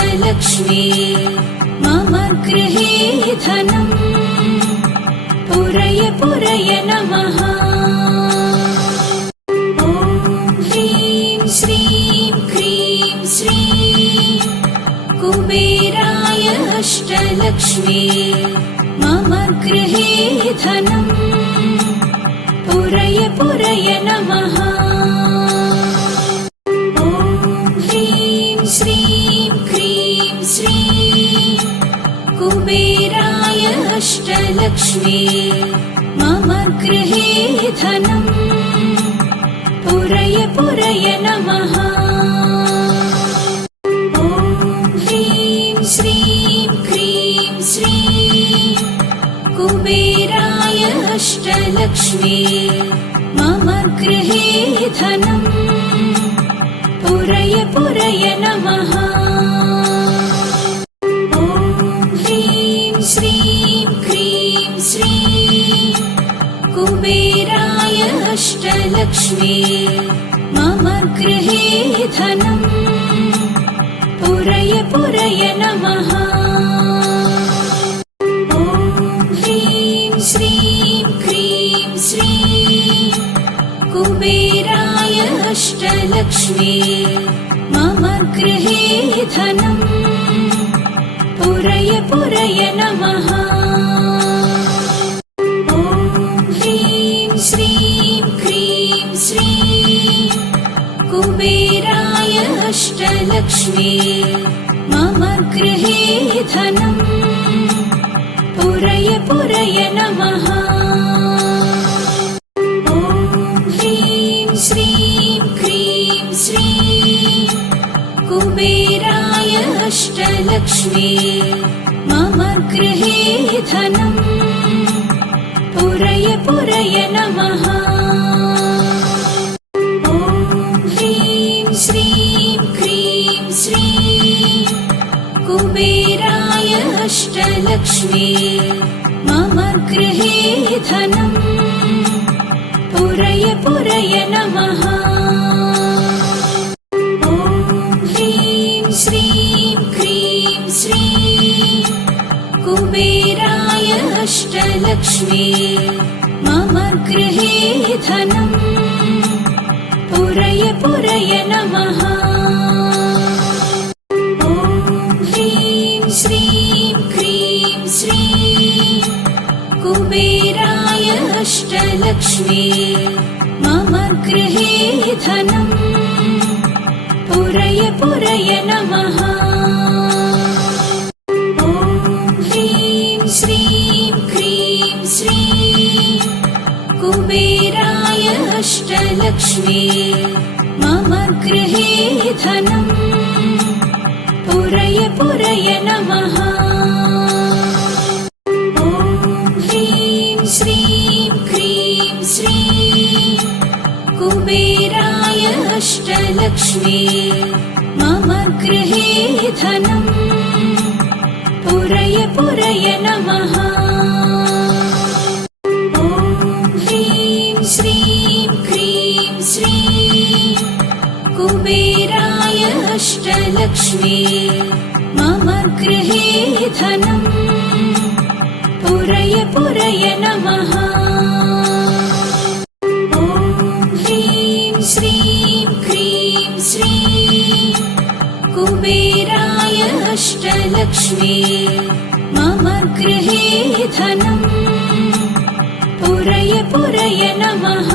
अष्टलक्ष्मी मम गृहे धनम् पुरय पुरय नमः। ॐ ह्रीं श्रीं क्रीं श्रीं कुबेराय अष्टलक्ष्मी मम गृहे धनम् पुरय पुरय नमः। ॐ ह्रीं श्रीं क्रीं श्रीं कुबेराय अष्टलक्ष्मी मम गृहे धनम् पुरय पुरय नमः। ॐ ह्रीं श्रीं क्रीं श्रीं कुबेराय अष्टलक्ष्मी मम गृहे धनम् पुरय पुरय नमः। ॐ ह्रीं श्रीं क्रीं श्रीं कुबेराय अष्टलक्ष्मी मम गृहे धनम् पुरय पुरय नमः। ॐ ह्रीं श्रीं क्रीं श्रीं कुबेराय अष्टलक्ष्मी मम गृहे धनम् पुरय पुरय नमः। ॐ ह्रीं श्रीं क्रीं श्रीं कुबेराय अष्टलक्ष्मी मम गृहे धनम् पुरय पुरय नमः। ॐ ह्रीं श्रीं क्रीं श्रीं कुबेराय अष्टलक्ष्मी मम गृहे धनम् पुरय पुरय नमः। ॐ ह्रीं श्रीं क्रीं श्रीं कुबेराय अष्टलक्ष्मी मम गृहे धनम् पुरय पुरय नमः। ॐ ह्रीं श्रीं क्रीं श्रीं कुबेराय अष्टलक्ष्मी मम गृहे धनम् पुरय पुरय नमः। ॐ ह्रीं श्रीं क्रीं श्रीं कुबेराय अष्टलक्ष्मी मम गृहे धनम् पुरय पुरय नमः। ॐ ह्रीं श्रीं क्रीं श्रीं कुबेराय अष्टलक्ष्मी मम गृहे धनम् पुरय पुरय नमः। ॐ ह्रीं श्रीं क्रीं श्रीं कुबेराय अष्टलक्ष्मी मम गृहे धनम् पुरय पुरय नमः। ॐ ह्रीं श्रीं क्रीं श्रीं कुबेराय अष्टलक्ष्मी मम गृहे धनम् पुरय पुरय नमः। ॐ ह्रीं श्रीं क्रीं श्रीं कुबेराय अष्टलक्ष्मी मम गृहे धनम् पुरय पुरय नमः।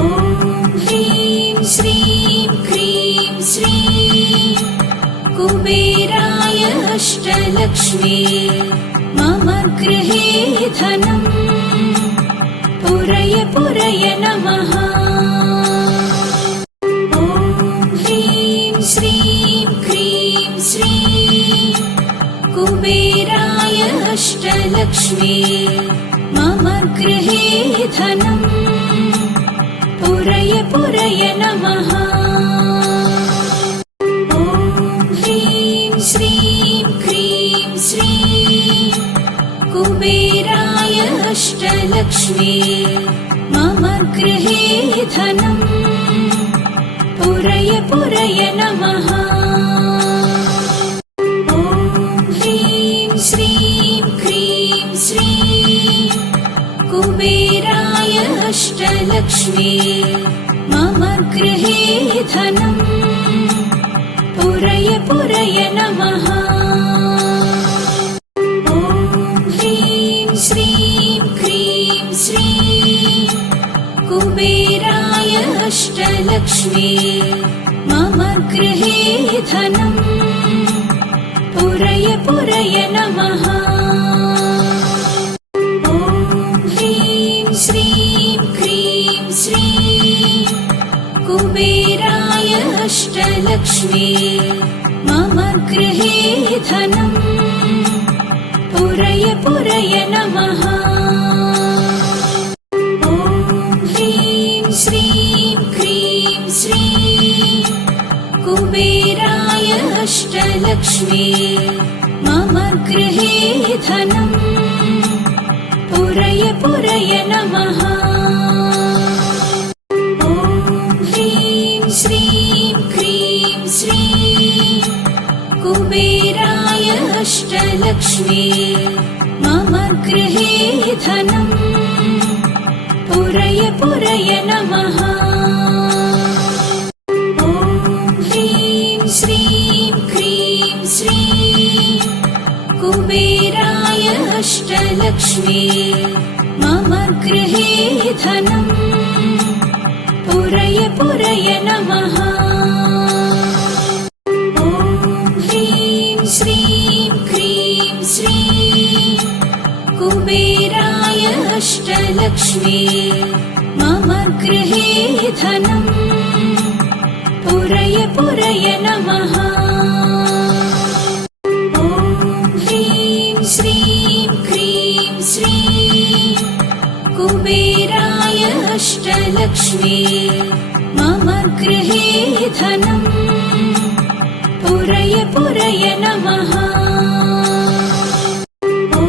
ॐ ह्रीं श्रीं क्रीं श्रीं कुबेराय अष्टलक्ष्मी मम गृहे धनम् पुरय पुरय नमः। ॐ ह्रीं श्रीं क्रीं श्रीं कुबेराय अष्टलक्ष्मी मम गृहे धनम् पुरय पुरय नमः। ॐ ह्रीं श्रीं क्रीं श्रीं कुबेराय अष्टलक्ष्मी मम गृहे धनम् पुरय पुरय नमः। अष्टलक्ष्मी मम गृहे धनम् पुरय पुरय नमः। ॐ ह्रीं श्रीं क्रीं श्रीं कुबेराय अष्टलक्ष्मी मम गृहे धनम् पुरय पुरय नमः। ॐ ह्रीं श्रीं क्रीं श्रीं कुबेराय अष्टलक्ष्मी मम गृहे धनम् पुरय पुरय नमः। ॐ ह्रीं श्रीं क्रीं श्रीं कुबेराय अष्टलक्ष्मी मम गृहे धनम् पुरय पुरय नमः। ॐ ह्रीं श्रीं क्रीं श्रीं कुबेराय अष्टलक्ष्मी मम गृहे धनम् पुरय पुरय नमः। ॐ ह्रीं श्रीं क्रीं श्रीं कुबेराय अष्टलक्ष्मी मम गृहे धनम् पुरय पुरय नमः। ॐ ह्रीं श्रीं क्रीं श्रीं कुबेराय अष्टलक्ष्मी मम गृहे धनम् पुरय पुरय नमः। ॐ ह्रीं श्रीं क्रीं श्रीं कुबेराय अष्टलक्ष्मी मम गृहे धनम् पुरय पुरय नमः। ॐ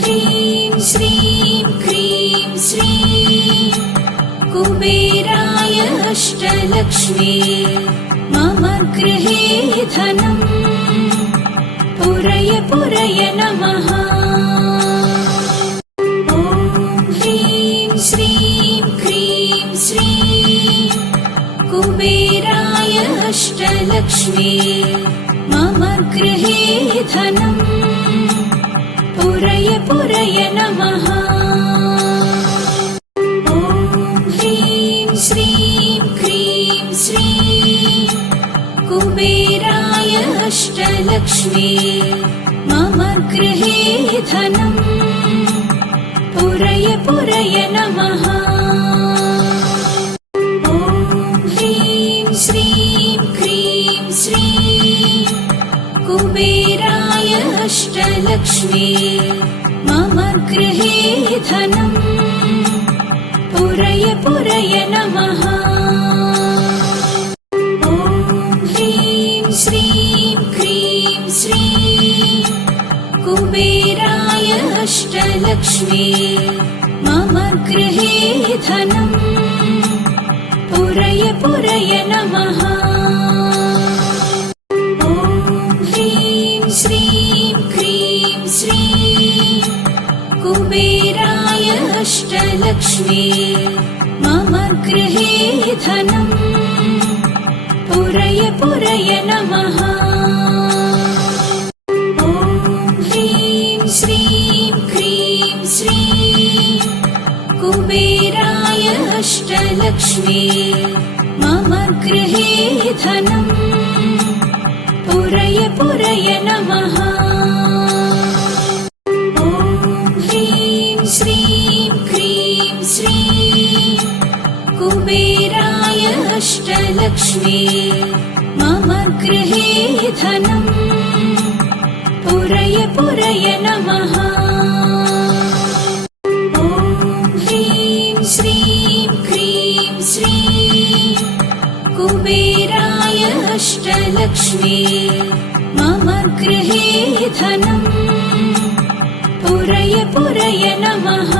ह्रीं श्रीं क्रीं श्रीं कुबेराय अष्टलक्ष्मी मम गृहे धनम् पुरय पुरय नमः। ॐ ह्रीं श्रीं क्रीं श्रीं कुबेराय अष्टलक्ष्मी मम गृहे धनम् पुरय पुरय नमः। ॐ ह्रीं श्रीं क्रीं श्रीं कुबेराय अष्टलक्ष्मी मम गृहे धनम् पुरय पुरय नमः। ॐ ह्रीं श्रीं क्रीं श्रीं कुबेराय अष्टलक्ष्मी मम गृहे धनम् पुरय पुरय नमः। ॐ ह्रीं श्रीं क्रीं श्रीं कुबेराय अष्टलक्ष्मी मम गृहे धनम् पुरय पुरय नमः। ॐ ह्रीं श्रीं क्रीं श्रीं कुबेराय अष्टलक्ष्मी मम गृहे धनम् पुरय पुरय नमः। ॐ ह्रीं श्रीं क्रीं श्रीं कुबेराय अष्टलक्ष्मी मम गृहे धनम् पुरय पुरय नमः। ॐ ह्रीं श्रीं क्रीं श्रीं कुबेराय अष्टलक्ष्मी मम गृहे धनम् पुरय पुरय नमः। ॐ ह्रीं श्रीं क्रीं श्रीं कुबेराय अष्टलक्ष्मी मम गृहे धनम् पुरय पुरय नमः।